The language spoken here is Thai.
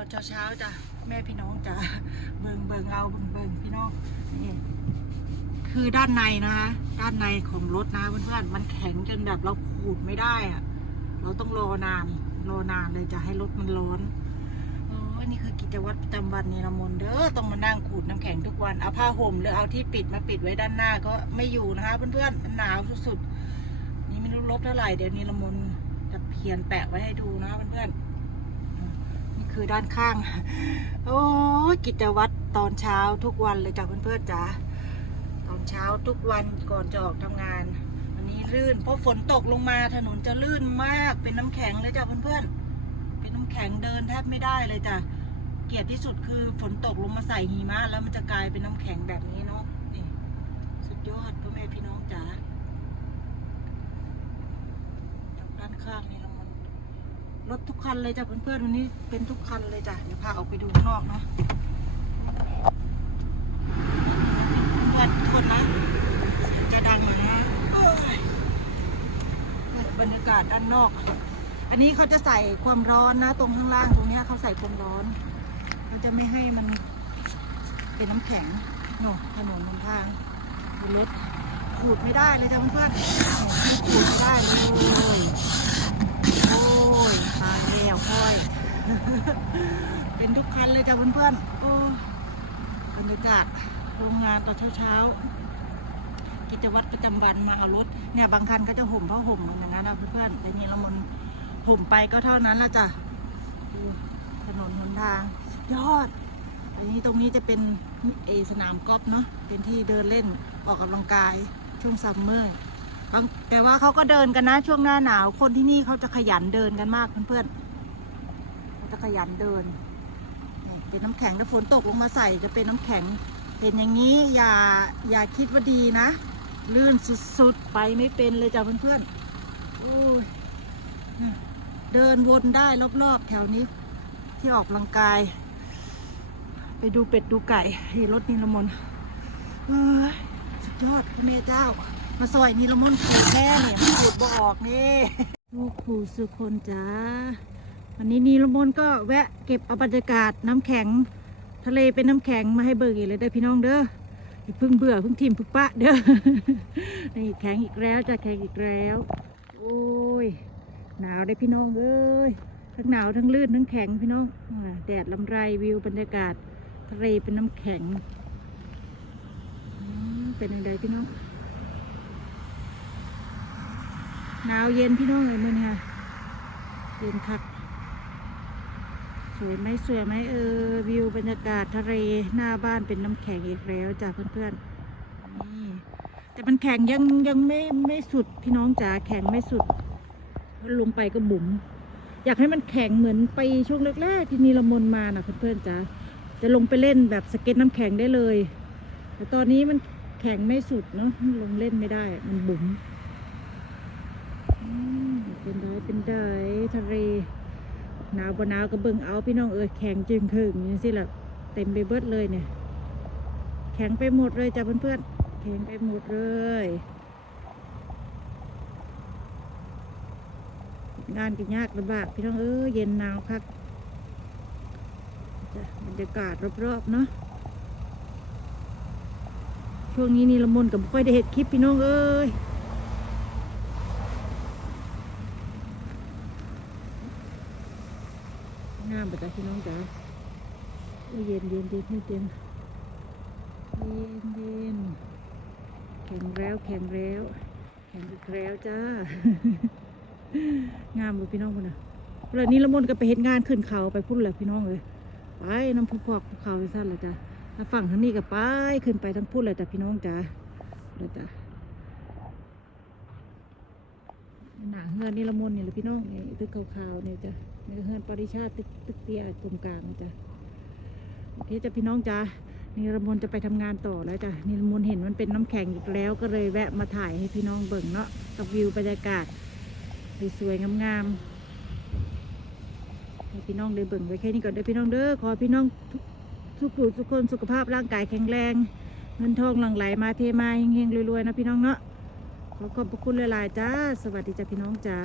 อนเช้าๆจ้ะแม่พี่น้องจ้ะเบิงเบิงเราเบิงเบิงพี่น้องนี่คือด้านในนะคะด้านในของรถนะเพื่อนๆมันแข็งจนแบบเราขูดไม่ได้อะเราต้องรอนานรอนานเลยจะให้รถมันร้อนโอ้อันนี่คือกิจวัตรประจำวันนี่ละมนเด้อต้องมานั่งขูดน้ำแข็งทุกวันเอาผ้าห่มหรือเอาที่ปิดมาปิดไว้ด้านหน้าก็ไม่อยู่นะคะเพื่อนๆมันหนาวสุดๆนี่ไม่รู้ลบเท่าไหร่เดี๋ยวนี้ละมนจะเพียนแปะไว้ให้ดูนะเพื่อนๆ คือด้านข้าง โอ้กิจวัตรตอนเช้าทุกวันเลยจ้ะเพื่อนๆจ๋าตอนเช้าทุกวันก่อนจะออกทำงานวันนี้ลื่น เพราะฝนตกลงมาถนนจะลื่นมากเป็นน้ำแข็งเลยจ้ะเพื่อนๆเป็นน้ำแข็งเดินแทบไม่ได้เลยจ้ะเกลียดที่สุดคือฝนตกลงมาใส่หิมะแล้วมันจะกลายเป็นน้ำแข็งแบบนี้เนาะนี่สุดยอดพ่อแม่พี่น้องจ๋าด้านข้างนี่ละมัน รถทุกคันเลยจ้ะเพื่อนๆวันนี้เป็นทุกคันเลยจ้ะเดี๋ยวพาออกไปดูข้างนอกนะเพื่อนทุกคนนะจะดังหน่อยนะโอ้ยบรรยากาศด้านนอก อันนี้เขาจะใส่ความร้อนนะ ตรงข้างล่างตรงนี้เขาใส่ความร้อนเขาจะไม่ให้มันเป็นน้ำแข็งโน่ถนนบนทางดูรถขูดไม่ได้เลยจ้ะเพื่อนๆขูดไม่ได้เลย โอ้ยตายแล้วค่อย เป็นทุกคัน เลยจ้ะเพื่อนๆโอ้บรรยากาศโรงงานตอนเช้าๆ กิจวัตรประจำวันมาเอารถเนี่ยบางคันก็จะห่มผ้าห่มอย่างนั้นนะเพื่อนๆแต่นี้เรามันห่มไปก็เท่านั้นละจ้ะดูถนนหนทางสุดยอดอันนี้ตรงนี้จะเป็นเอสนามกอล์ฟเนาะเป็นที่เดินเล่นออกกำลังกายช่วงซัมเมอร์บางแต่ว่าเขาก็เดินกันนะช่วงหน้าหนาว คนที่นี่เขาจะขยันเดินกันมากเพื่อนๆเขาจะขยันเดินนี่ เป็นน้ำแข็งถ้าฝนตกลงมาใส่จะเป็นน้ำแข็งเห็นอย่างนี้อย่าอย่าคิดว่าดีนะ ลื่นสุดๆ ไปไม่เป็นเลยจ้ะเพื่อนๆเดินวนได้รอบๆ แถวนี้ ที่ออกกำลังกาย ไปดูเป็ดดูไก่ที่รถนิรมนเอ้ยสุดยอดคุณแม่เจ้า มาซอยนิรมนต์ขูดแน่เนี่ยมันขูดบออกนี่ลูกครูสุคนจ้า วันนี้นิรมนก็แวะเก็บเอาบรรยากาศน้ำแข็ง ทะเลเป็นน้ำแข็งมาให้เบิกอีกเลยเด้อพี่น้องเด้ออีพึ่งเบื่อพึ่งทิมพึ่งปะเด้อนี่แข็งอีกแล้วจะแข็งอีกแล้ว โอ้ยหนาวได้พี่น้องเอ้ยทั้งหนาวทั้งลื่นทั้งแข็งพี่น้องอแดดลำไรวิวบรรยากาศทะเลเป็นน้ำแข็ง เป็นยังไงพี่น้องหนาวเย็นพี่น้องเลยมื่อนี้ค่ะเย็นคัก สวยไหมสวยไหมเออวิวบรรยากาศทะเลหน้าบ้านเป็นน้ำแข็งอีกแล้วจ้ะเพื่อนๆนี่แต่มันแข็งยังยังไม่ไม่สุดพี่น้องจ๋าแข็งไม่สุดลงไปก็บุ๋มอยากให้มันแข็งเหมือนไปช่วงแรกๆที่นีละมนมาน่ะเพื่อนๆจ๋าจะลงไปเล่นแบบสเก็ตน้ำแข็งได้เลย แต่ตอนนี้มันแข็งไม่สุดเนาะลงเล่นไม่ได้ มันบุ๋มอืมเป็นได้เป็นได้ทะเล หนาวบ่หนาวก็เบิ่งเอาพี่น้องเอ้ยแข็งจึงถึงนี่สิล่ะเต็มไปเบิดเลยเนี่ย แข็งไปหมดเลยจ้ะเพื่อนๆแข็งไปหมดเลยงานก็ยากลำบากพี่น้องเอ้ยเย็นหนาวคักบรรยากาศรอบๆเนาะช่วงนี้นี่ละมนกับค่อยได้เห็ดคลิปพี่น้องเอ้ยามไปจ้ะพี่น้องจ๋าโอ้ยเย็นเย็นเย็นเย็นเย็นเย็นเย็นแข็งแล้วแข็งแล้วแข็งอีกแล้วจ้างามเลยพี่น้องคนน่ะเวลานี้ละมนก็ไปเห็นงานขึ้นเขาไปพุ่นเลยพี่น้องเลยไปน้ำพุพอกภูเขาไปสั้นเลยจ้ะถ้าฝั่งทางนี้ก็ไปขึ้นไปทั้งพุ่นเลยจ้ะพี่น้องจ้าเลยจ้ะหนาเฮือนนี่ละมนนี่เลยพี่น้องนี่ตึกขาวๆนี่จ้ะนี่เฮือนปริชาติตึกตึกเตี้ยตรงกลางจ้ะโอเคจ้ะพี่น้องจ้ะนี่ระมนจะไปทำงานต่อแล้วจ้ะนี่ระมนเห็นมันเป็นน้ำแข็งอีกแล้วก็เลยแวะมาถ่ายให้พี่น้องเบิ่งเนาะกับวิวบรรยากาศสวยๆงามๆให้พี่น้องได้เบิ่งไว้แค่นี้ก่อนเด้อพี่น้องเด้อขอพี่น้องทุกทุกผู้ทุกคนสุขภาพร่างกายแข็งแรง เงินทองหลั่งไหลมาเทมาเฮงๆรวยๆนะพี่น้องเนาะ ขอขอบพระคุณหลายๆจ้า สวัสดีจ้าพี่น้องจ้า